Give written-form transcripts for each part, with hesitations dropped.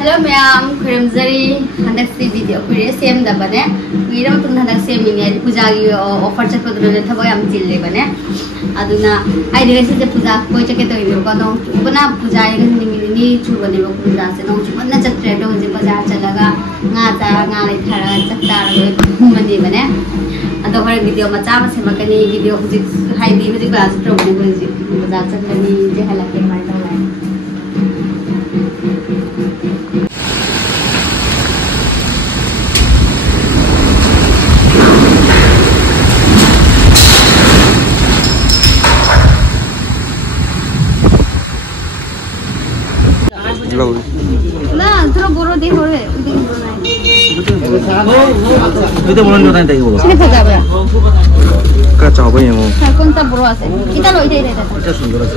Hello ma'am खुरमजरी हनक सी वीडियो कुरे सेम द बने मीरम तुम हनक सेम मिने पूजा की ऑफर चपदरो थबो याम चिल्ले बने अदुना आई रेसी से पूजा कोई चके तो इबो को दो बना पूजा नि चुबने बो पूजा से नो चुबना चत्रे दो जे बाजार चलगा nga ले थरा चत्ता मनी बने अदो हर वीडियो मचा से मकनी वीडियो हुजिक हाइदी हुजिक बाज प्रोग्राम हुजिक बाजार चकनी जे हला के मार दो लाइन ना थोड़ा बोरो दे हो रे उदे बोरो नहीं उदे बोरो नहीं होता है बोलो सिर्फ फजा बरा का चाव भाई हम कौन सा बोरो आसे इतना लो इधर इधर इतना सुंदर है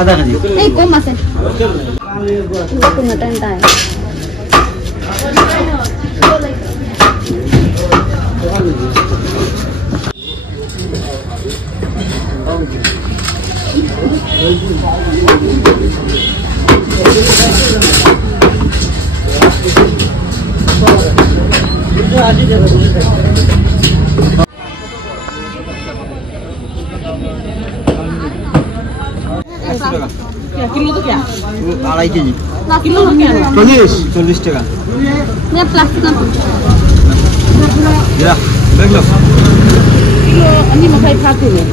आधा कर दियो नहीं कौन मासे कौन नटन है किलो तो क्या? 2.5 केजी। किलो तो क्या? 40 टका। ये प्लास्टिक का। या, देख लो। किलो अन्नी मखाई खाते हैं।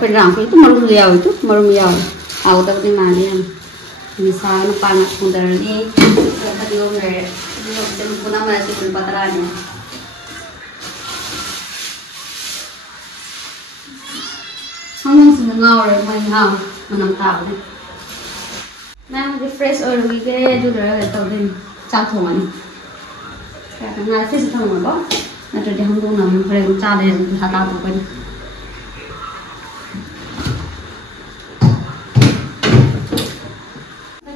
เป็นรางคือตัวมันเลี้ยวตัวมันเลี้ยวเอาแต่เป็นมาเนี่ยมีสารปานะคนเดินนี่แล้วก็เดี๋ยวเลยเดี๋ยวจะมีคนมาสิเป็นปัตตานีห้องนั้นสมุนเงาเลยมันเงามันน้ำตาเลยนั่งดิเฟรชออยล์วิกเกอร์ดูเลยตัวเด่นจ้าถวนแต่ทำงานฟิสิกส์ทั้งหมดบ่น่าจะได้ห้องตรงนั้นมันเริ่มจ้าเด่นท่าตาตัวเป็น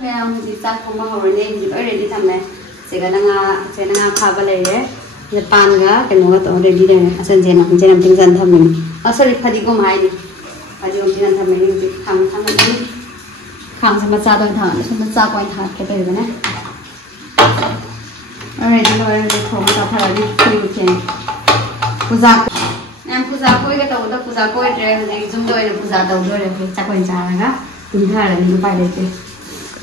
เราจิตใจของเราเนี่ยจิตอะไรดีทำเลยเสกนังอาข้าวเลยเนี่ยปานก็เป็นว่าตัวเรดี้เลยอาศัยเจนน้ำติ้งจันทำมันอาศัยพอดีก็ไม่ดีพอดีก็จันทำมันนี่ทำมันนี่ข้างสมัชชาโดยฐานสมัชชาก่อนฐานก็เป็นแบบนั้นอะไรดีเราเรื่องของเราพอดีคุยกันผู้จัด Em puja koi ka tau da puja koi tre hojik zum doi na puja tau doi re chakoi charaga tumthar ni pai le te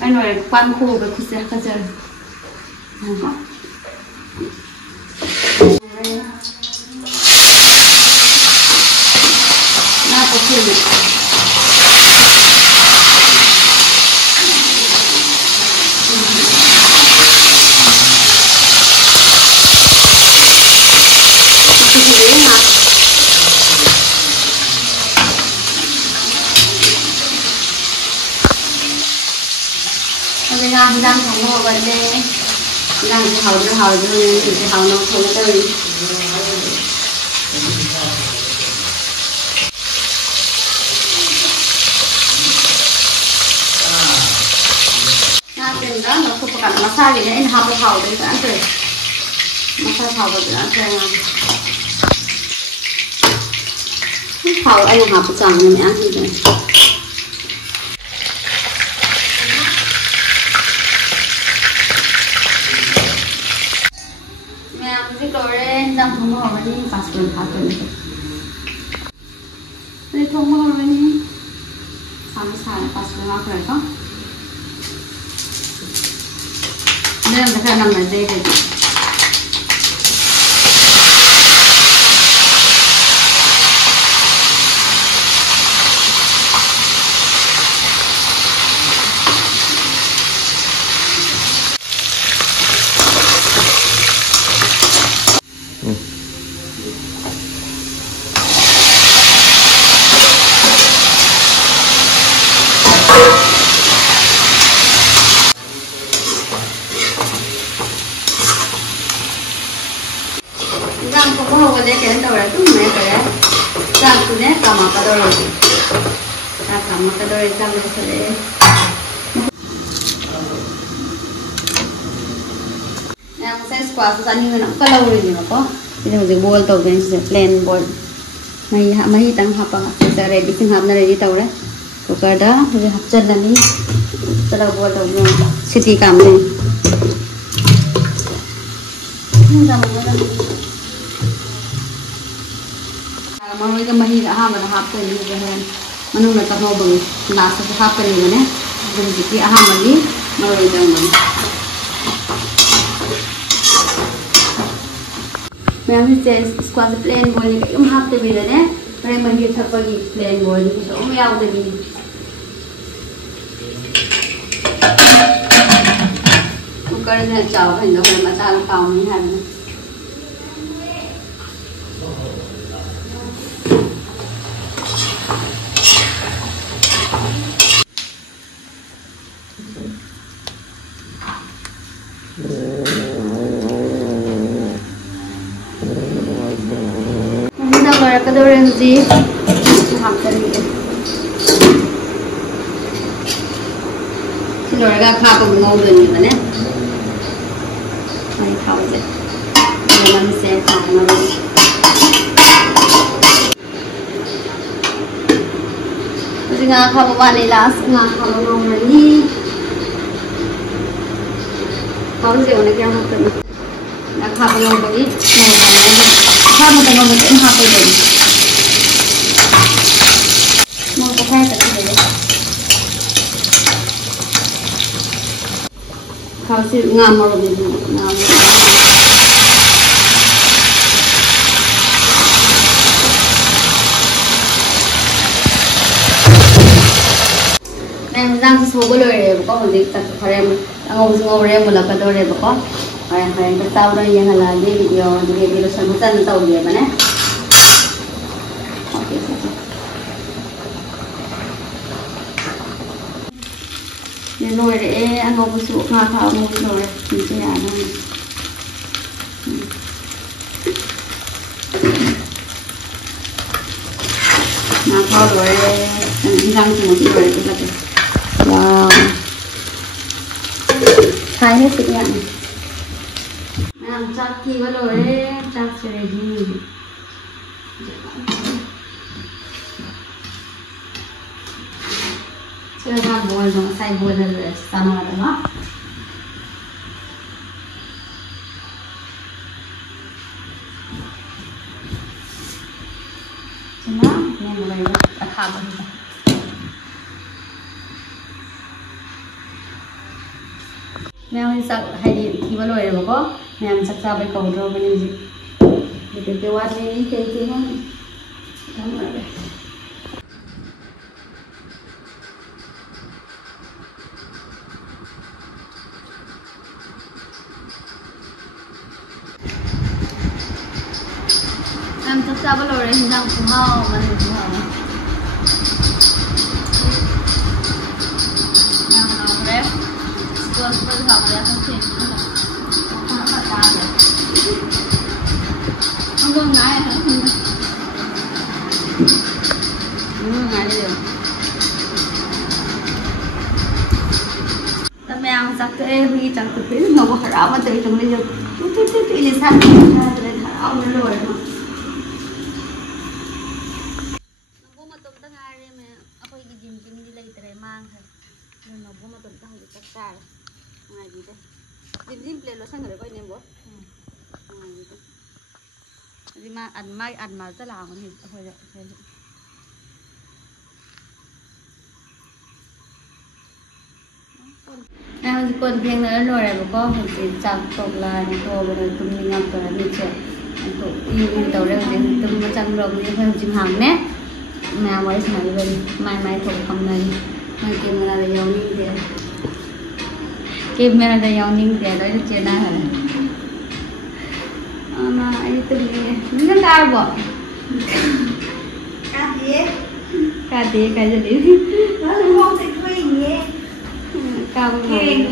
ai noi pan khu ba khuse ka jar ha na ko khule đang đang thằng ngô vấn đề đang hầu rồi thì hầu nó không tới na tiền đó nó không có cả massage gì đấy hầu đấy ăn rồi massage hầu rồi ăn rồi hầu anh học chẳng nên ăn gì đấy đang thông báo với passport passport đây thông báo với sama sekali passport apa itu đây là cái năm này đây Rang ko ho wala kaya tawra tu me kaya rang tu ne kama ka doro ta kama ka doro ta me sale na mo sai squash sa ni na ka lauri ni ko ini mo boil to ben se plain boil mai tang ha pa sa ready sing hab na ready tawra cooker da ho hap chan na ni tara boil to ni siti kam ni Maroy ka mahina ha man hap ko ni gahan manung na tamo bang nasa sa hap ni ne dum diki aha magi maroy dang man मैं से squash plane बोल के हम हाथ भी ने रे मही थपगी प्लेन बोल के तो हम याव दे कुकर में चाव है ना मसाला काम नहीं है Kadore di hap tadi. Silor ga kha ko ngau den ni ne. Mai khao je. Naman se kha na ro. Jadi nga kha ba ni las nga kha ba ngau ni. Kau ni ona kya hap ni. Nga kha ba ngau ni. Kha mo ta ngau ni hap ni. Mau pakai tadi deh. Kalau sih ngamor gitu, ngamor. Em đang số cái lời này có một dịch tập phải em ngầu em một là cái đôi này có phải cái tàu đây như là đi video sản xuất tàu gì mà nè. Rồi để ăn một số hoa thảo một rồi thì sẽ ăn thôi. Hoa thảo rồi rang thì một chút rồi thì được. Wow. Khai hết sự nhận. Làm chắc thì vào rồi chắc sẽ gì. Chưa ra bồi nó xay bồi là sao nó được không? Cuma yang mulai tahap ini. Mẹ sắc hay đi thì bao lâu rồi có mẹ sắc sao bây cầu rồi bên gì để cái quạt này cái nó đóng lại đây. Em sắc sao bao lâu rồi hình dạng phù hợp mà hình phù hợp đấy. Tôi học là không thể không phải ta được không có ngái hả không có ngái đi được tâm em chắc thế vì chẳng thực tế nó có khả mà tự chúng mình được chút đi sang lên thảo nó rồi mà nó mà tụi ta ngay đi mà aku đi gym đi lấy trai mang thôi nên nó mà tụi ta phải chắc chắn ngay gì đây gym play lo sang rồi coi nè bố gì mà ăn mà rất là ngon thì thôi rồi nào thì còn thêm nữa rồi này có một cái chặt tộc là những cô rồi tụi mình làm rồi mình sẽ tụi đi tàu đây đến tụi mình chăm rồi mình phải chim hàng nè nào mới xài bên mai thuộc không này mai kia là giàu như thế camera đây giàu như thế đó là chuyện nào hả mà ai tự nhiên nó cao bỏ cá gì cái gì nó không thể thuê nhé cao nhé nè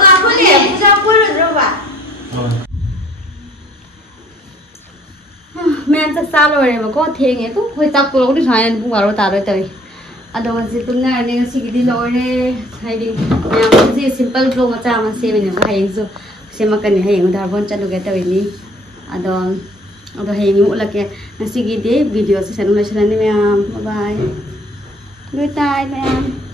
ngà quyết liệt sao quyết được đâu bạn mẹ chắc sao rồi mà có thiền ấy cũng hơi tắc luôn đi xoay cũng vào tao rồi tới ada masih tunggu ni sih di luar ni hiding yang masih simple flow macam masih ni hiding so saya makan ni hiding udah pun cakap kita ini ada hiding mula ke nasi gede video saya nulis ni ma'am bye bye good night ma'am.